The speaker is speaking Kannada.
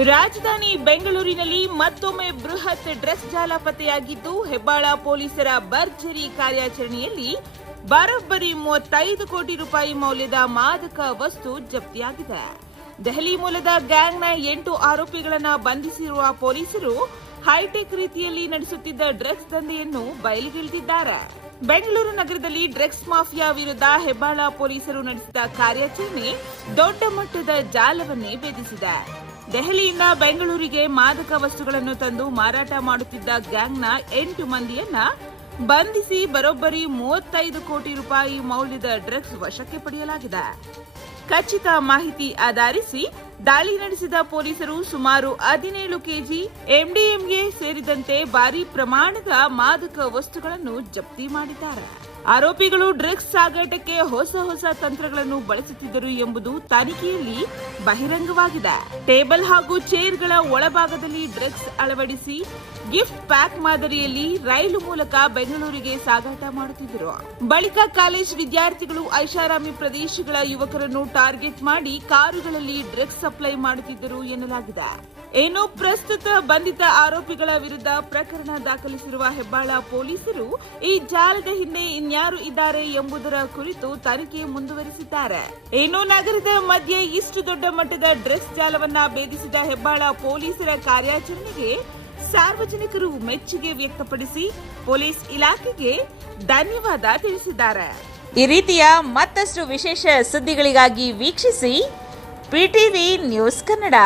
ರಾಜಧಾನಿ ಬೆಂಗಳೂರಿನಲ್ಲಿ ಮತ್ತೊಮ್ಮೆ ಬೃಹತ್ ಡ್ರಗ್ಸ್ ಜಾಲ ಪತ್ತೆಯಾಗಿದ್ದು, ಹೆಬ್ಬಾಳ ಪೊಲೀಸರ ಭರ್ಜರಿ ಕಾರ್ಯಾಚರಣೆಯಲ್ಲಿ ಬರೋಬ್ಬರಿ 35 ಕೋಟಿ ರೂಪಾಯಿ ಮೌಲ್ಯದ ಮಾದಕ ವಸ್ತು ಜಪ್ತಿಯಾಗಿದೆ. ದೆಹಲಿ ಮೂಲದ ಗ್ಯಾಂಗ್ನ 8 ಆರೋಪಿಗಳನ್ನು ಬಂಧಿಸಿರುವ ಪೊಲೀಸರು ಹೈಟೆಕ್ ರೀತಿಯಲ್ಲಿ ನಡೆಸುತ್ತಿದ್ದ ಡ್ರಗ್ಸ್ ದಂಧೆಯನ್ನು ಬಯಲಿಗೆಳೆದಿದ್ದಾರೆ. ಬೆಂಗಳೂರು ನಗರದಲ್ಲಿ ಡ್ರಗ್ಸ್ ಮಾಫಿಯಾ ವಿರುದ್ಧ ಹೆಬ್ಬಾಳ ಪೊಲೀಸರು ನಡೆಸಿದ ಕಾರ್ಯಾಚರಣೆ ದೊಡ್ಡ ಮಟ್ಟದ ಜಾಲವನ್ನೇ ಭೇದಿಸಿದೆ. ದೆಹಲಿಯಿಂದ ಬೆಂಗಳೂರಿಗೆ ಮಾದಕ ವಸ್ತುಗಳನ್ನು ತಂದು ಮಾರಾಟ ಮಾಡುತ್ತಿದ್ದ ಗ್ಯಾಂಗ್ನ 8 ಮಂದಿಯನ್ನ ಬಂಧಿಸಿ ಬರೋಬ್ಬರಿ 35 ಕೋಟಿ ರೂಪಾಯಿ ಮೌಲ್ಯದ ಡ್ರಗ್ಸ್ ವಶಕ್ಕೆ ಪಡೆಯಲಾಗಿದೆ. ಖಚಿತ ಮಾಹಿತಿ ಆಧರಿಸಿ ದಾಳಿ ನಡೆಸಿದ ಪೊಲೀಸರು ಸುಮಾರು 17 ಕೆಜಿ ಎಂಡಿಎಂಎ ಸೇರಿದಂತೆ ಭಾರೀ ಪ್ರಮಾಣದ ಮಾದಕ ವಸ್ತುಗಳನ್ನು ಜಪ್ತಿ ಮಾಡಿದ್ದಾರೆ. ಆರೋಪಿಗಳು ಡ್ರಗ್ಸ್ ಸಾಗಾಟಕ್ಕೆ ಹೊಸ ತಂತ್ರಗಳನ್ನು ಬಳಸುತ್ತಿದ್ದರು ಎಂಬುದು ತನಿಖೆಯಲ್ಲಿ ಬಹಿರಂಗವಾಗಿದೆ. ಟೇಬಲ್ ಹಾಗೂ ಚೇರ್ಗಳ ಒಳಭಾಗದಲ್ಲಿ ಡ್ರಗ್ಸ್ ಅಳವಡಿಸಿ ಗಿಫ್ಟ್ ಪ್ಯಾಕ್ ಮಾದರಿಯಲ್ಲಿ ರೈಲು ಮೂಲಕ ಬೆಂಗಳೂರಿಗೆ ಸಾಗಾಟ ಮಾಡುತ್ತಿದ್ದರು. ಬಳಿಕ ಕಾಲೇಜ್ ವಿದ್ಯಾರ್ಥಿಗಳು ಐಷಾರಾಮಿ ಪ್ರದೇಶಗಳ ಯುವಕರನ್ನು ಟಾರ್ಗೆಟ್ ಮಾಡಿ ಕಾರುಗಳಲ್ಲಿ ಡ್ರಗ್ಸ್ ಸಪ್ಲೈ ಮಾಡುತ್ತಿದ್ದರು ಎನ್ನಲಾಗಿದೆ. ಇನ್ನು ಪ್ರಸ್ತುತ ಬಂಧಿತ ಆರೋಪಿಗಳ ವಿರುದ್ಧ ಪ್ರಕರಣ ದಾಖಲಿಸಿರುವ ಹೆಬ್ಬಾಳ ಪೊಲೀಸರು ಈ ಜಾಲದ ಹಿಂದೆ ಇನ್ಯಾರು ಇದ್ದಾರೆ ಎಂಬುದರ ಕುರಿತು ತನಿಖೆ ಮುಂದುವರಿಸಿದ್ದಾರೆ. ಇನ್ನು ನಗರದ ಮಧ್ಯೆ ಇಷ್ಟು ದೊಡ್ಡ ಮಟ್ಟದ ಡ್ರಗ್ಸ್ ಜಾಲವನ್ನ ಭೇದಿಸಿದ ಹೆಬ್ಬಾಳ ಪೊಲೀಸರ ಕಾರ್ಯಾಚರಣೆಗೆ ಸಾರ್ವಜನಿಕರು ಮೆಚ್ಚುಗೆ ವ್ಯಕ್ತಪಡಿಸಿ ಪೊಲೀಸ್ ಇಲಾಖೆಗೆ ಧನ್ಯವಾದ ತಿಳಿಸಿದ್ದಾರೆ. ಈ ರೀತಿಯ ಮತ್ತಷ್ಟು ವಿಶೇಷ ಸುದ್ದಿಗಳಿಗಾಗಿ ವೀಕ್ಷಿಸಿ PTV ನ್ಯೂಸ್ ಕನ್ನಡ.